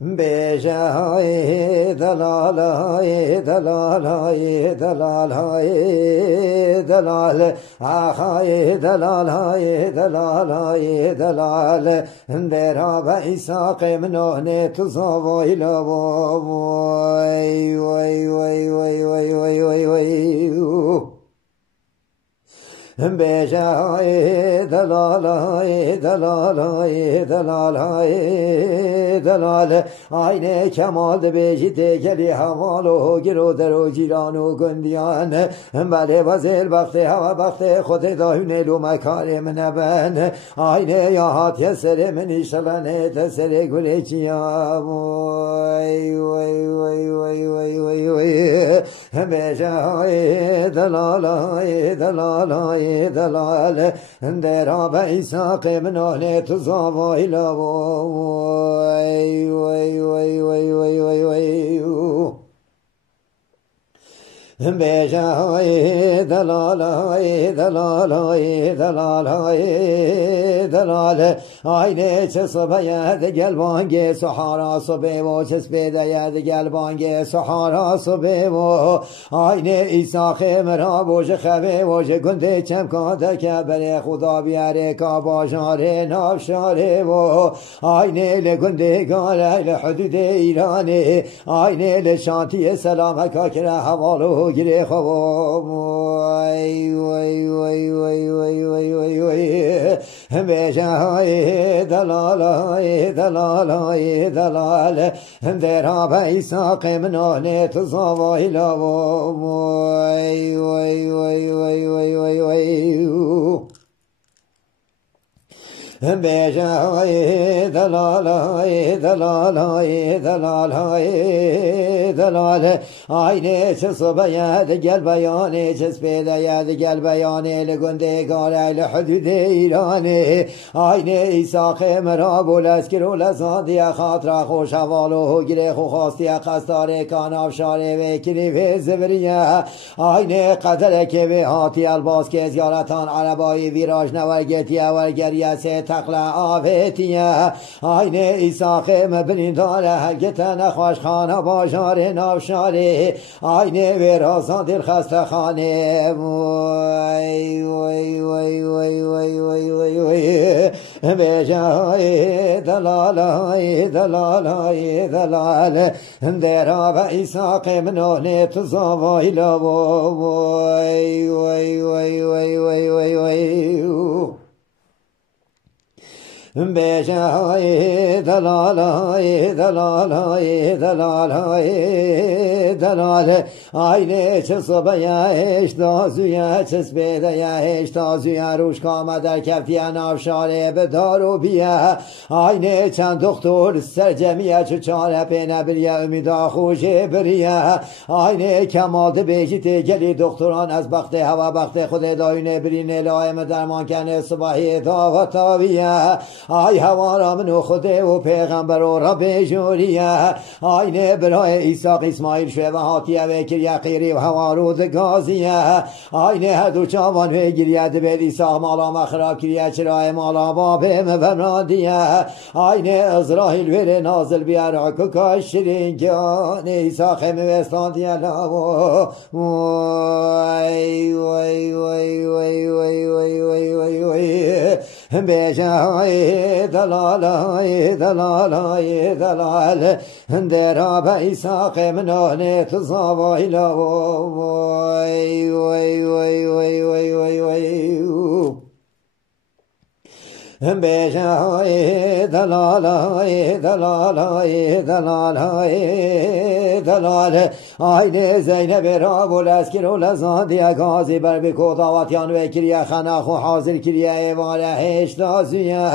بجای دلالای دلالای دلالای دلال آخای دلالای دلالای دلال درا به ایساق منونه تو زوای لوای وای وای وای وای وای وای وای بجای دلالای دلالای دلالای دلال aynı kemalde bejide geli havalı giro dero ciranı göndiyan bale vazel bakte hava bakte khode dahune mekare men ben aynı yahat yesere men işlane tesere güleciya vay vay vay vay vay vay vay bejay dalalay dalalay dalal dera be isaq men ahne tuzavayla vay vay vay vay vay vay vay بجای دلالای دلالای دلالای دلال aynı çe sobaya de gel bange sahara sobe o çespede ya de gel bange sahara sobe o aynı İsa khemra boje khave boje gunde çemkada kebere xuda biare ka bajare nafşare o aynı le gunde gale le hudude İrani aynı le şantiye selam ka kira havalu gire khavam vay vay vay vay vay vay vay vay bejay dalalay dalalay dalal dera be isaq menane tuzavayla vay vay vay vay vay vay vay بجای دلالای دلالای دلالای دلال aynı çe sobaya de gel bayane çespede ya de gel bayane le gunde gale le hudude İrani aynı İsa khemra bol askero lazadiya khatra khoş havalu gire xo khastiya qastare kanaf share ve kiri ve zevriya aynı qadar ke ve hati albas ke ziyaratan arabayı viraj navargetiya var geriyase تقلا آفتیه aynı İsa mebni dاره هرگتن خوشخانه باشار نافشاره aynı ورازان دل خسته خانه وای وای وای وای وای وای وای وای بجای دلالای دلالای دلال درا به عیسی منونه تزاوای لا وای وای وای وای وای وای وای بجای دلالای دلالای دلالای دلال aynı çe sobaya eş dazuya çespede ya eş dazuya ruş kama der keftiye navşare be daru biye aynı çen doktor sercemiye çu çare pene biriye ümida hoşe biriye aynı kemalde bejite geli doktoran az bakte hava bakte xude dayune birine laime derman kene subahi davataviye ay havara منو خده و پیغمبر و رب جوریه aynı برای ایساق اسماعیل شوه و حاتیه و کریه قیری و هوارود گازیه aynı هر دو چاوان و گریه دبید ایساق مالا مخراب کریه چرای مالا بابه مبنادیه aynı ازراحیل ویر نازل بیار حکوکا شرینگان ایساق موستان دیه لاو وای وای وای وای وای وای وای وای وای بجای دلالای دلالای دلال درا به ایساق منانه تزاوایلا وای وای وای وای وای وای وای بجای دلالای دلالای دلالای دلال aynı Zeynep Rabul Eskir ol Azadiye Gazi Berbi Kodavatyan ve Kiriye Khanakhu Hazir Kiriye Evale Heştaziye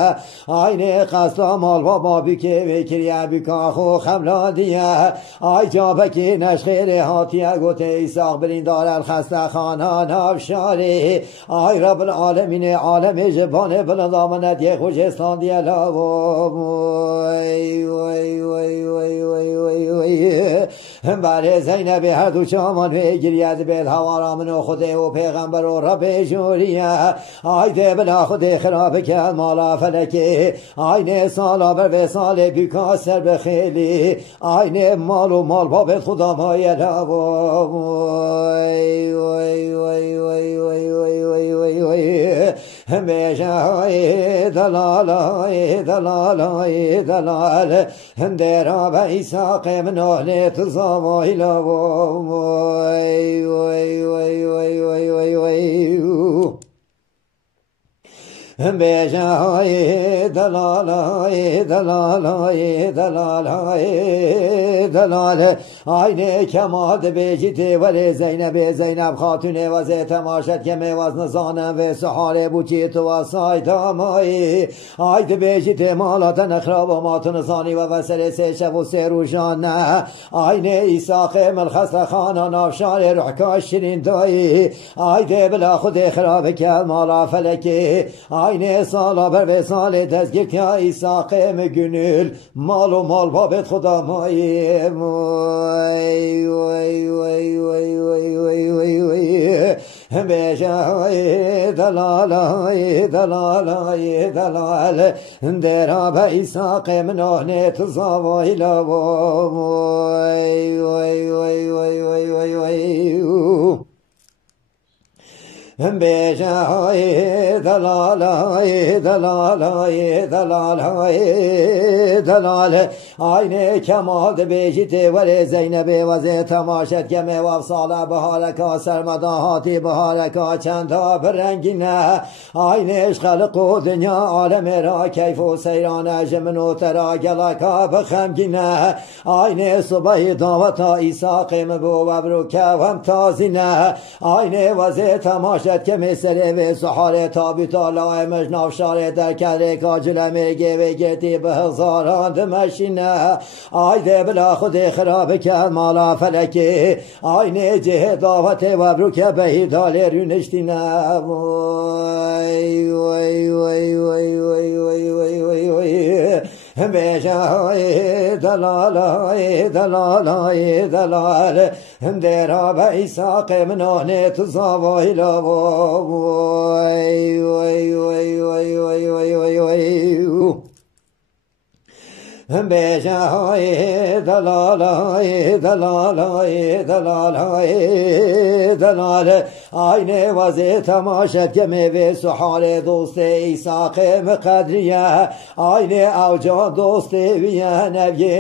aynı Kasla Malva Babike ve Kiriye Bükakhu Khemladiye ay Cabeki Neşkhiri Hatiye Gote İsaq Birindar El Khasta Khana Navşari ay Rabbul Alemine Alemi Jebane Biladamane diye Khujistan diye la vay vay vay vay vay vay vay برای زینب هر دو چامان گرید به هوارامن و خود و پیغمبر و رب جوریه آیده بلا خود خراب کرد مالا فلکی آینه سالا بر و سال بیکا سر بخیلی آینه مال و مال بابت خدا مایه وای وای وای وای وای وای وای وای وای بیشای دلال ای دلال ای دلال درا به ایساق من اهل تزاوای لا وای وای وای وای وای وای وای بیشای دلال ای دلال ای دلال ای دلال آینه کماد بیجیتی ولی زینب خاتون وزه تماشد که میواز نزانم و سحاره بوچی تو و سایتا مایی آیده بیجیتی مالات نخراب و ماتون نزانی و وسر سه شب و سه روشان نه آینه ایساق ملخص خانا نافشار روح شیرین دایی آیده بلا خود خراب کرد مالا فلکی آینه سالا بر و سال دزگیر که ایساق مگنل مال و مال بابت خدا مایی وای وای وای وای وای وای وای وای بیشای دلال ای دلال ای دلال درا به ایساق من اهل تزاوای لا وای وای وای وای وای وای وای بیشای دلال ای دلال ای دلال ای دلال آینه کماد بیجیت ولی زینب وزه تماشد که میواب ساله بهارکا سرمداهاتی بهارکا چندا برنگینه آینه اشغال قو دنیا عالم را کیف و سیران جمنو ترا گلکا بخمگینه آینه صبح دعوتا ایساق مبو و بروکه هم تازینه آینه وزه تماشد که مثل و سحاره تابیتا لایمش نافشاره در کره کاجل میگه و گرتی به هزاران دمشینه آیده بلا خود خراب کرد مالا فلکی آینه جه دعوت و بروکه بهی داله رونشتینه وای وای وای وای وای وای وای وای وای بیشای دلال ای دلال ای دلال درا به ایساق من اهل تزاوای لا وای وای وای وای وای وای وای وای بیشای دلال ای دلال ای دلال ای دلال آینه وزه تماشد که میوه سحار دوست ایساق مقدریه آینه اوجا دوست ویه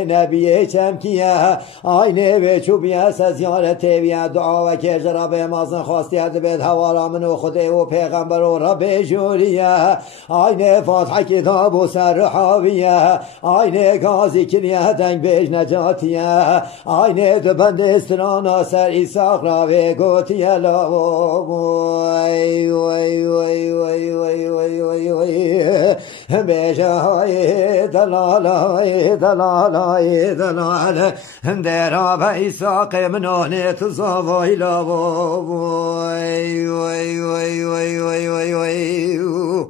نبیه چمکیه آینه و چوبیه سزیارت ویه دعا و که جراب مازن خواستید بید حوالا منو خوده و پیغمبر و رب جوریه آینه فاتحه کتاب و سر حاویه آینه گازی کنیه دنگ بیش نجاتیه آینه دو بند استرانا سر ایساق را و گوتیه لا وای وای وای وای وای وای وای وای بیشای دلال ای دلال ای دلال درا به ایساق من اهل تزاوای لا وای وای وای وای وای وای وای